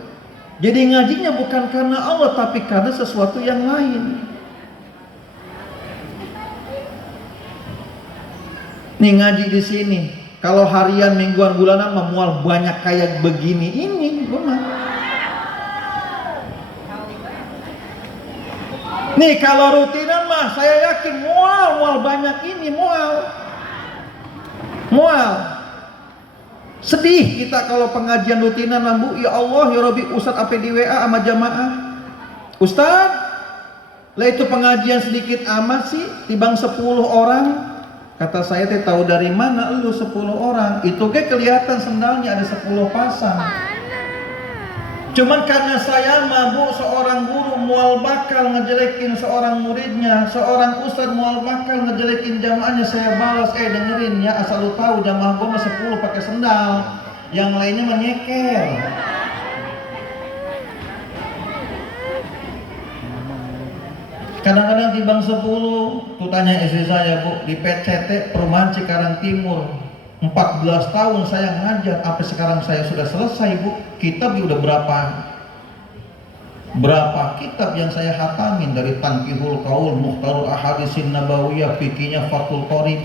Jadi ngajinya bukan karena Allah tapi karena sesuatu yang lain. Nih ngaji di sini, kalau harian, mingguan, bulanan memual banyak kayak begini ini, benar. Nih kalau rutinan mah saya yakin mual banyak ini, mual. Sedih kita kalau pengajian rutinan Bu, ya Allah ya Rabbi, Ustadz apa di WA sama jamaah, Ustadz lah itu pengajian sedikit amat sih, tibang 10 orang. Kata saya teh tahu dari mana lu 10 orang, itu kayak kelihatan sendalnya ada 10 pasang. Cuman karena saya mabuk, seorang guru mual bakal ngejelekin seorang muridnya, seorang ustadz mual bakal ngejelekin jamaahnya, saya balas, dengerin ya, asal lu tahu jamaah gua mah 10 pakai sendal, yang lainnya menyeker. Kadang-kadang timbang 10, tuh tanya istri saya Bu, di PCT Perumahan Cikarang Timur, 14 tahun saya ngajar, sampai sekarang saya sudah selesai Bu. Kitab udah berapa kitab yang saya hatamin, dari Tanqihul Qaul, Mukhtarul Ahadisin Nabawiyah, fikihnya Fathul Qorib.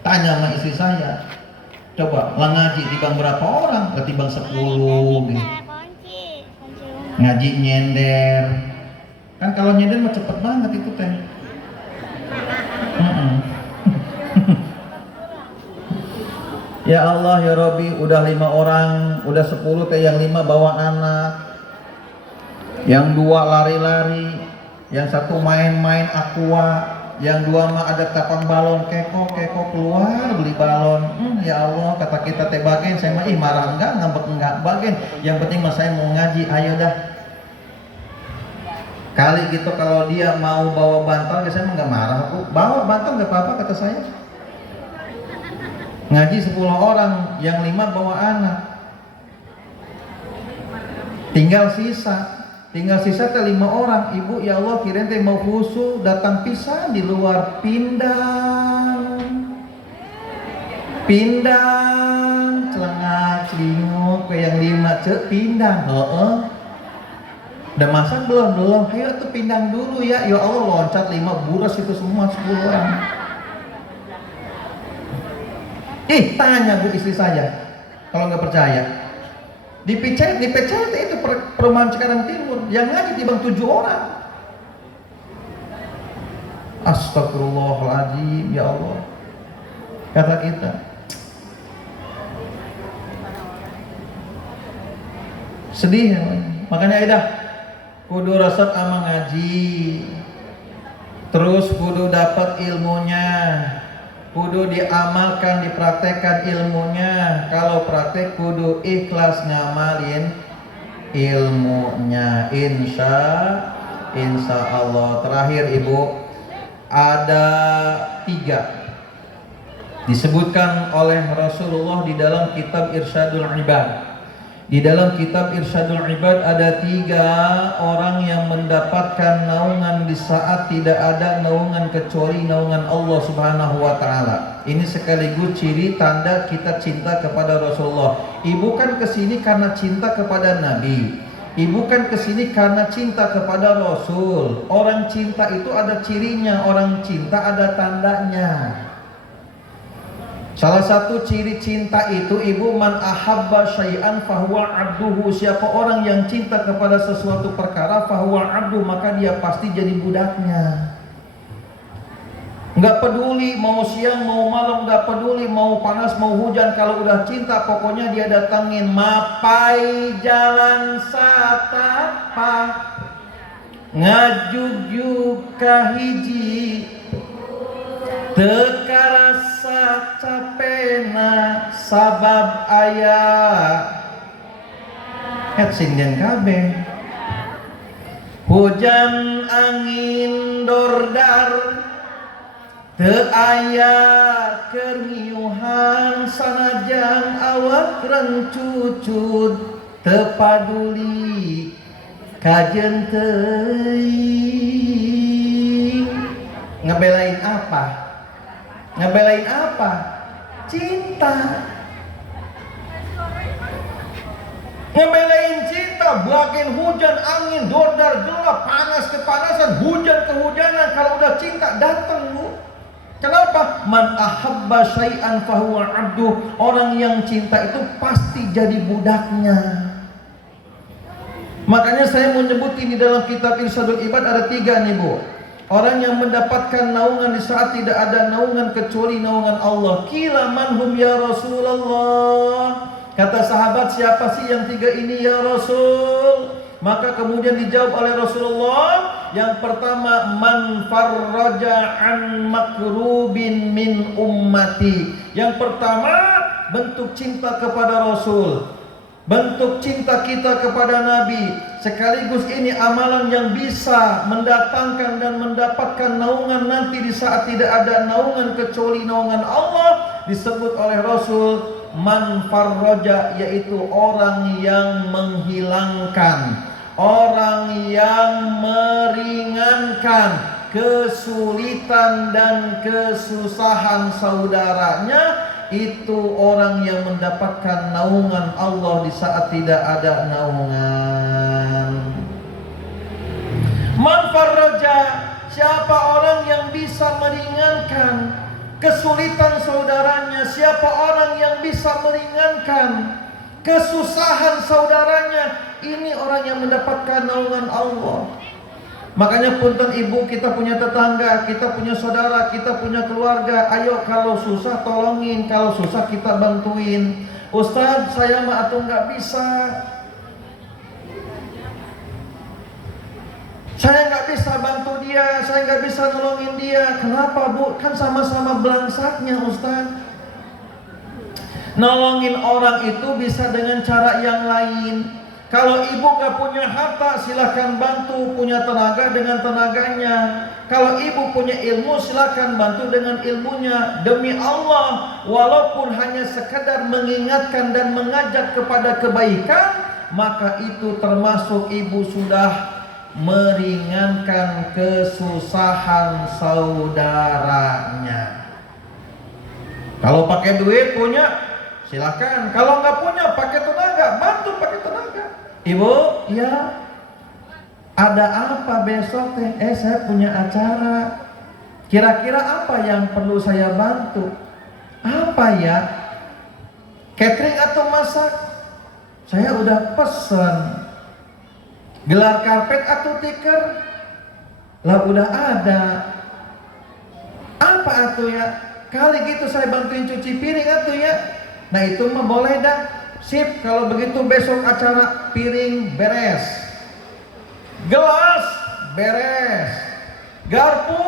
Tanya sama istri saya, coba lah ngaji timbang berapa orang? Ketimbang 10 gitu. Ngaji nyender. Kan kalau nyender mah cepet banget itu teh. Ya Allah ya Rabbi, udah 5 orang, udah 10 teh, yang 5 bawa anak, yang 2 lari-lari, yang 1 main-main aqua, yang 2 mah ada tapang balon, keko keluar beli balon. Ya Allah, kata kita teh bagian, saya mah marah enggak, ngambek enggak, bagian yang penting mah saya mau ngaji, ayo dah. Kali gitu kalau dia mau bawa bantal, saya mah enggak marah Bu, bawa bantal enggak apa-apa kata saya. Ngaji 10 orang, yang 5 bawa anak. Tinggal sisa teh 5 orang. Ibu ya Allah, kirain teh mau khusus datang pisan di luar, pindang celengak celinguk ke yang 5 cek pindang. Udah masak belum? Ayo tuh pindang dulu ya. Ya Allah, loncat 5 buras itu semua 10 orang. Tanya Bu istri saya, kalau nggak percaya, di PCT itu Perumahan Cikarang Timur, yang ngaji timbang 7 orang. Astagfirullahaladzim, ya Allah. Kata kita, sedih ya, makanya kudu resep ama ngaji, terus kudu dapat ilmunya, kudu diamalkan, dipraktekkan ilmunya. Kalau praktek kudu ikhlas ngamalin ilmunya. Insya Allah. Terakhir Ibu, ada 3 disebutkan oleh Rasulullah di dalam kitab Irsyadul Ibad. Di dalam kitab Irsyadul Ibad ada 3 orang yang mendapatkan naungan di saat tidak ada naungan kecuali naungan Allah Subhanahu wa taala. Ini sekaligus ciri tanda kita cinta kepada Rasulullah. Ibu kan kesini karena cinta kepada Nabi. Ibu kan kesini karena cinta kepada Rasul. Orang cinta itu ada cirinya, orang cinta ada tandanya. Salah satu ciri cinta itu Ibu, man ahabba syai'an fahuwa abduhu. Siapa orang yang cinta kepada sesuatu perkara fahuwa abdu, maka dia pasti jadi budaknya. Nggak peduli mau siang mau malam, nggak peduli mau panas mau hujan, kalau udah cinta pokoknya dia datangin. Mapai jalan satapa ngajuk-juk kahiji teka rasa capena sabab ayah sinden kabeh hujan angin dordar teu aya kerniuhan sanajan awak rencucut teu paduli kajen teuing. Ngebelain apa? Ngebelain apa? Cinta. Ngebelain cinta, bagian hujan, angin, dordar, gelap, panas, kepanasan, hujan, kehujanan. Kalau udah cinta, datang Bu. Kenapa? Man ahabba syai'an fahuwa abduh. Orang yang cinta itu pasti jadi budaknya. Makanya saya mau nyebutin di dalam kitab Irsyadul Ibad ada 3 nih Bu. Orang yang mendapatkan naungan di saat tidak ada naungan kecuali naungan Allah. Qila manhum ya Rasulullah. Kata sahabat, siapa sih yang 3 ini ya Rasul? Maka kemudian dijawab oleh Rasulullah, yang pertama man farraja an makrubin min ummati. Yang pertama bentuk cinta kepada Rasul, bentuk cinta kita kepada Nabi. Sekaligus ini amalan yang bisa mendatangkan dan mendapatkan naungan nanti di saat tidak ada naungan kecuali naungan Allah. Disebut oleh Rasul man farroja, yaitu orang yang menghilangkan, orang yang meringankan kesulitan dan kesusahan saudaranya. Itu orang yang mendapatkan naungan Allah di saat tidak ada naungan. Man farraja, siapa orang yang bisa meringankan kesulitan saudaranya, siapa orang yang bisa meringankan kesusahan saudaranya, ini orang yang mendapatkan naungan Allah. Makanya punten Ibu, kita punya tetangga, kita punya saudara, kita punya keluarga. Ayo kalau susah tolongin, kalau susah kita bantuin. Ustadz, saya mah atuh nggak bisa. Saya nggak bisa bantu dia, saya nggak bisa nolongin dia. Kenapa Bu? Kan sama-sama belangsaknya Ustadz. Nolongin orang itu bisa dengan cara yang lain. Kalau ibu gak punya harta, silahkan bantu, punya tenaga dengan tenaganya. Kalau ibu punya ilmu, silahkan bantu dengan ilmunya. Demi Allah, walaupun hanya sekedar mengingatkan dan mengajak kepada kebaikan, maka itu termasuk ibu sudah meringankan kesusahan saudaranya. Kalau pakai duit punya, silahkan. Kalau nggak punya, pakai tenaga, bantu pakai tenaga. Ibu, ya, ada apa besok teh? Saya punya acara. Kira-kira apa yang perlu saya bantu? Apa ya? Catering atau masak? Saya udah pesen. Gelar karpet atau tikar? Lah udah ada. Apa atuh ya? Kali gitu saya bantuin cuci piring atuh ya. Nah itu mah boleh dah. Sip, kalau begitu besok acara piring beres. Gelas beres, garpu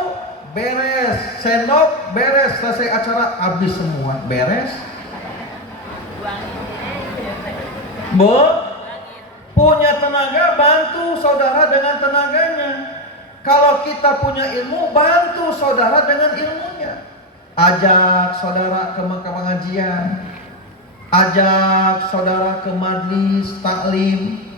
beres, sendok beres, selesai acara habis semua, beres. Bu, punya tenaga, bantu saudara dengan tenaganya. Kalau kita punya ilmu, bantu saudara dengan ilmunya. Ajak saudara ke pengajian, ajak saudara ke majlis taklim.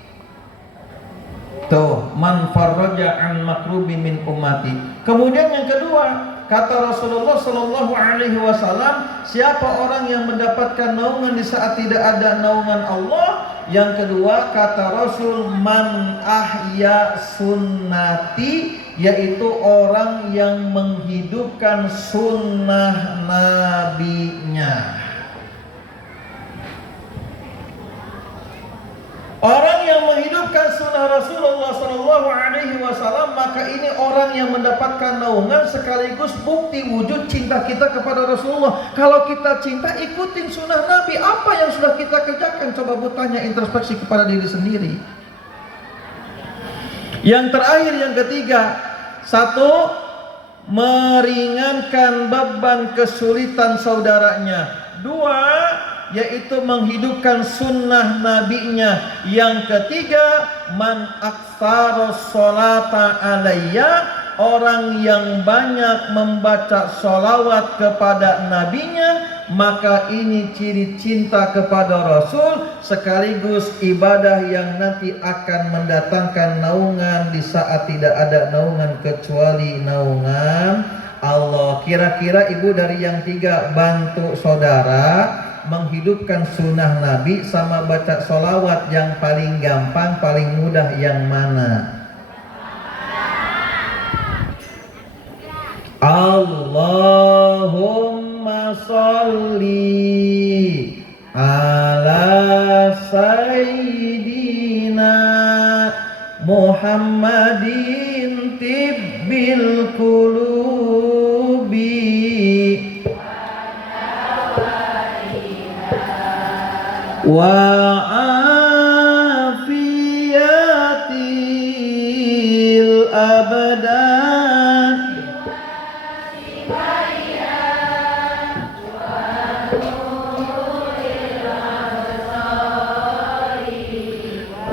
Tuh, man farraja an makrubi min ummati. Kemudian yang kedua, kata Rasulullah sallallahu alaihi wasallam, siapa orang yang mendapatkan naungan di saat tidak ada naungan Allah? Yang kedua, kata Rasul, man ahya sunnati, yaitu orang yang menghidupkan sunnah nabinya. Orang yang menghidupkan sunnah Rasulullah sallallahu alaihi wasallam, maka ini orang yang mendapatkan naungan sekaligus bukti wujud cinta kita kepada Rasulullah. Kalau kita cinta, ikutin sunnah Nabi. Apa yang sudah kita kerjakan? Coba bertanya, introspeksi kepada diri sendiri. Yang terakhir, yang ketiga, satu, meringankan beban kesulitan saudaranya. Dua, yaitu menghidupkan sunnah nabinya. Yang ketiga, man aktsaros sholata alayya, orang yang banyak membaca sholawat kepada nabinya. Maka ini ciri cinta kepada Rasul, sekaligus ibadah yang nanti akan mendatangkan naungan di saat tidak ada naungan kecuali naungan Allah. Kira-kira ibu dari yang tiga, bantu saudara, menghidupkan sunnah Nabi, sama baca sholawat, yang paling gampang, paling mudah yang mana? Allahumma sholli ala sayyidina Muhammadin tibbil qulubi wa afiyatil abdan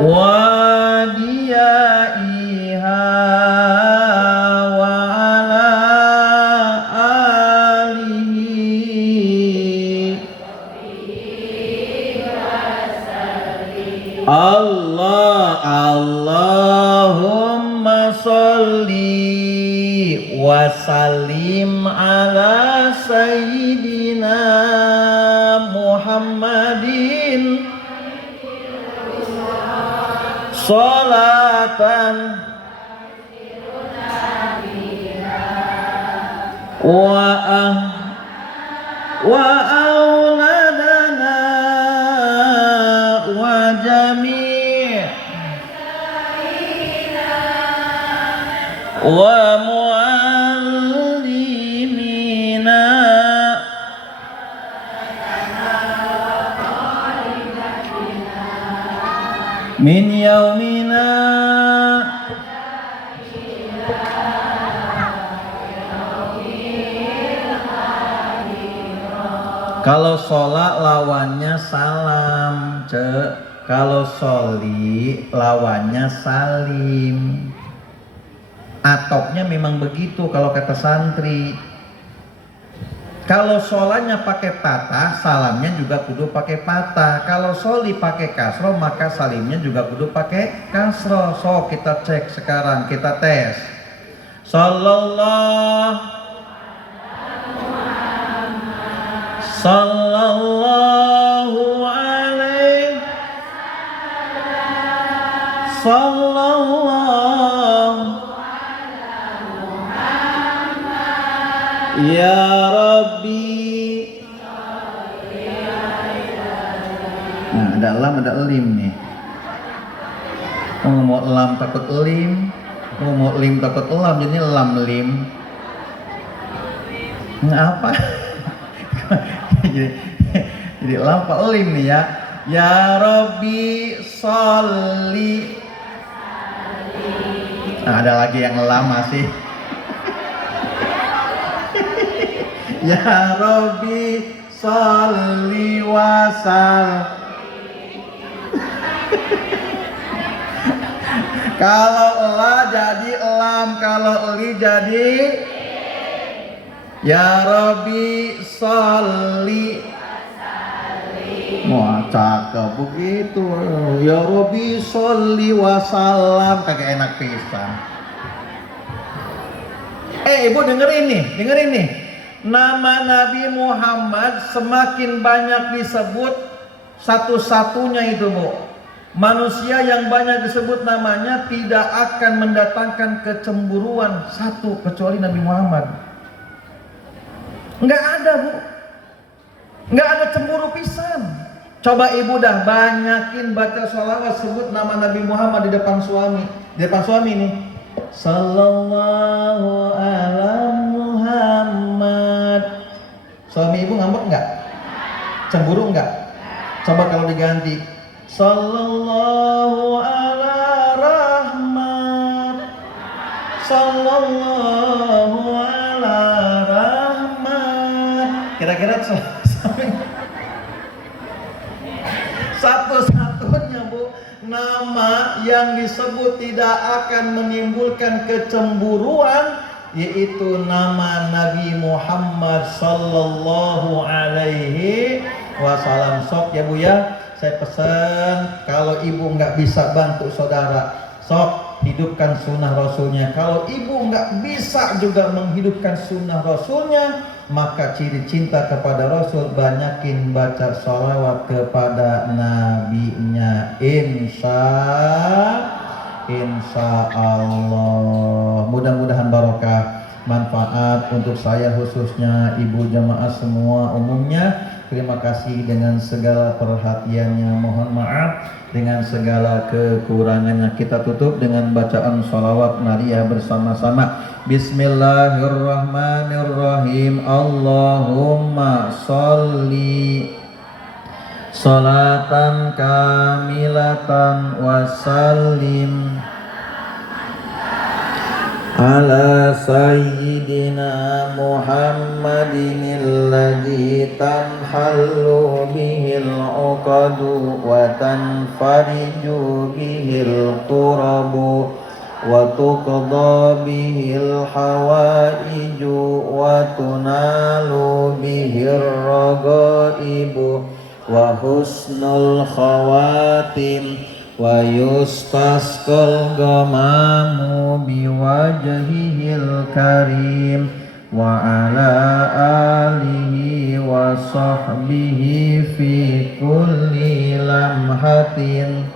wa diyaiha wa ala alihi. Allahumma sholli wa sallim ala sayyidina Muhammadin sholatan wa auladana wa jami' wa muallimina min yaumina Kalau sholat lawannya salam, cek. Kalau sholi lawannya salim. Atoknya memang begitu kalau kata santri. Kalau sholatnya pakai patah, salamnya juga kudu pakai patah. Kalau sholi pakai kasroh, maka salimnya juga kudu pakai kasroh. So kita cek sekarang, kita tes. Sallallahu alaihi sallallahu ya Rabbi. Nah, ada lam, ada elim nih. Mau lam takut elim, mau lim takut elam, jadi lam lim. Nah, apa? jadi lam apa elim nih ya. Ya Rabbi sholli Nah, ada lagi yang lama sih. Ya Rabbi sholli wa sallim. Kalau la jadi lam, kalau li jadi ya Rabbi sholli. Wah, cakep begitu. Ya Rabbi sholli wa sallam, kagak enak pisan. Ibu dengerin nih. Nama Nabi Muhammad semakin banyak disebut, satu-satunya itu, Bu. Manusia yang banyak disebut namanya tidak akan mendatangkan kecemburuan satu kecuali Nabi Muhammad. Enggak ada, Bu. Enggak ada cemburu pisan. Coba ibu dah banyakin baca sholawat, sebut nama Nabi Muhammad di depan suami. Di depan suami nih. Sallallahu ala Muhammad. Suami ibu ngambek enggak? Cemburu enggak? Coba kalau diganti. Sallallahu ala rahmat. Sallallahu ala rahmat. Kira-kira satu-satunya, Bu, nama yang disebut tidak akan menimbulkan kecemburuan yaitu nama Nabi Muhammad sallallahu alaihi wasallam. Sok ya, Bu ya. Saya pesan, kalau ibu nggak bisa bantu saudara, sok hidupkan sunnah Rasulnya. Kalau ibu nggak bisa juga menghidupkan sunnah Rasulnya, maka ciri cinta kepada Rasul, banyakin baca sholawat kepada nabinya. Insya Allah. Mudah-mudahan barokah, manfaat untuk saya khususnya, ibu jamaah semua umumnya. Terima kasih dengan segala perhatiannya. Mohon maaf dengan segala kekurangannya. Kita tutup dengan bacaan sholawat Maria bersama-sama. Bismillahirrahmanirrahim. Allahumma sholli sholatan kamilatan wa sallim ala sayyidina Muhammadin alladhi tanhallu bihil uqadu wa tanfariju bihil qurabu wa tuqda bihil hawaiju wa tunalu bihir ragaibu wa husnul khawatim wa yustasqal ghamamu biwajhihil karim wa ala alihi wa sahbihi fi kulli lamhatin.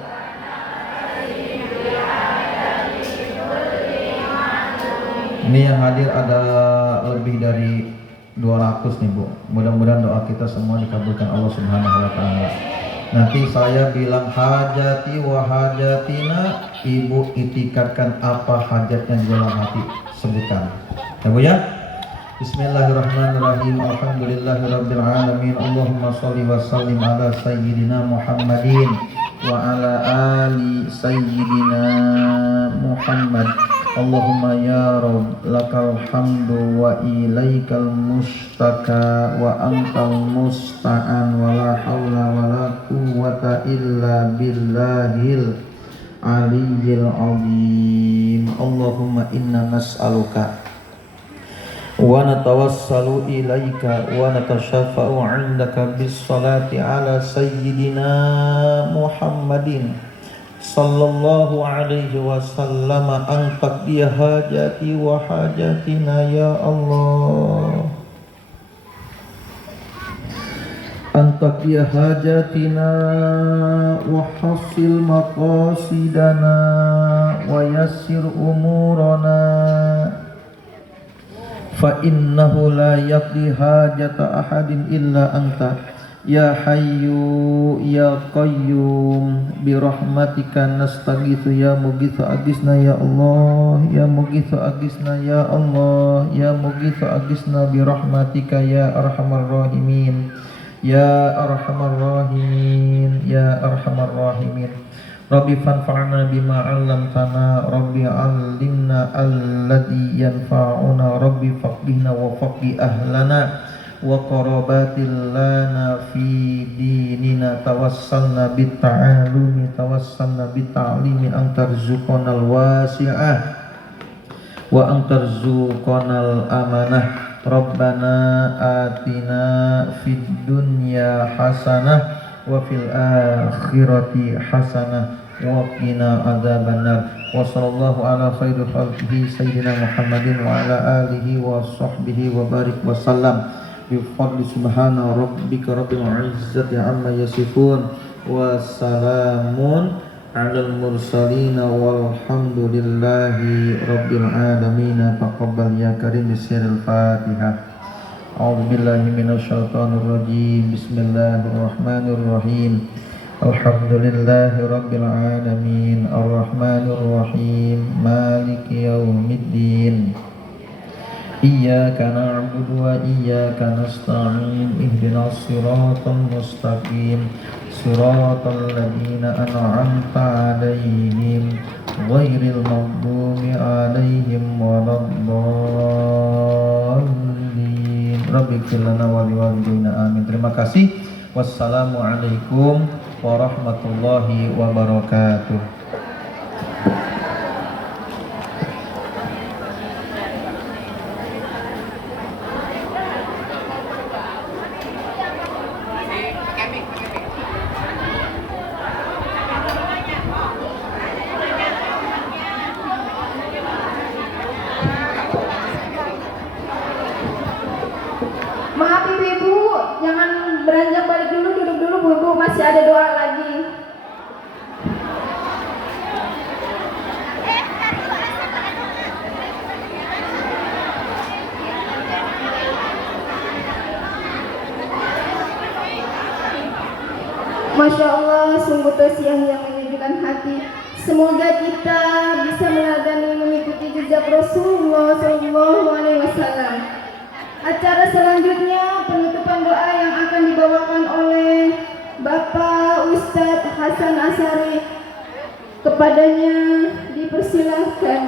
Ini yang hadir ada lebih dari 200 nih, Bu. Mudah-mudahan doa kita semua dikabulkan Allah Subhanahu wa taala. Nanti saya bilang hajati wa hajatina, ibu itikadkan apa hajatnya di dalam hati, sebutkan. Ya, Bu ya. Bismillahirrahmanirrahim. Alhamdulillahirabbil alamin. Allahumma shalli wa sallim ala sayyidina Muhammadin wa ala ali sayyidina Muhammad. Allahumma ya Rabb, lakal hamdu wa ilaikal mustaka wa antal musta'an wa la hawla wa la quwwata illa billahil aliyyil azim. Allahumma inna nas'aluka wa natawassalu ilaika wa natashaffa'u 'indaka bis salati ala sayyidina Muhammadin sallallahu alaihi wasallam an taqdiya hajati wa hajatina ya Allah, an taqdiya hajatina wa hasil maqasidana wa yassir umurana fa innahu la yaqdi hajata ahadin illa anta ya hayyu ya qayyum bi rahmatika nastaghitsu ya mughitsu aghithna ya Allah, ya mughitsu aghithna ya Allah, ya mughitsu aghithna bi rahmatika ya arhamar rahimin, ya arhamar rahimin, ya arhamar rahimin. Rabbi fanfa'na bima 'allamtana, Rabbi 'allimna alladhi yanfa'una, Rabbi faqihna wa faqih ahlana wa qarabatil lana fi dinina, tawassalna bit ta'alumi, tawassalna bit ta'limi, antarzuqanal wasi'ah wa antarzuqanal amanah. Rabbana atina fid dunya hasanah wa fil akhirati hasanah wa qina adzabannar. Wa sallallahu ala khairi khalqihi sayyidina Muhammadin wa ala alihi wa sahbihi wa barik wa sallam bi fadli subhana rabbika rabbil izzati amma yasifun wa salamun alal mursalin walhamdulillahi rabbil alamin. Taqabbal ya karim bisiril Fatihah. A'udzu billahi minasyaitonir rajim. Bismillahirrahmanirrahim. Alhamdulillahi rabbil alamin, arrahmanir rahim, maliki yaumiddin. Iyyaka na'budu wa iyyaka nasta'in, ihdinas siratal mustaqim, siratal ladzina an'amta 'alaihim ghairil maghdubi 'alaihim waladdallin. Rabbighfir lana wa liwalidayna amin. Terima kasih. Wassalamualaikum warahmatullahi wabarakatuh. Maaf ibu-ibu, jangan beranjak balik dulu, duduk dulu bu, masih ada doa lagi. Masya Allah, sungguh tausiah yang menyejukkan hati. Semoga kita bisa meladani mengikuti jejak Rasulullah SAW. Acara selanjutnya penutupan doa yang akan dibawakan oleh Bapak Ustadz Hasan Asyari. Kepadanya dipersilahkan.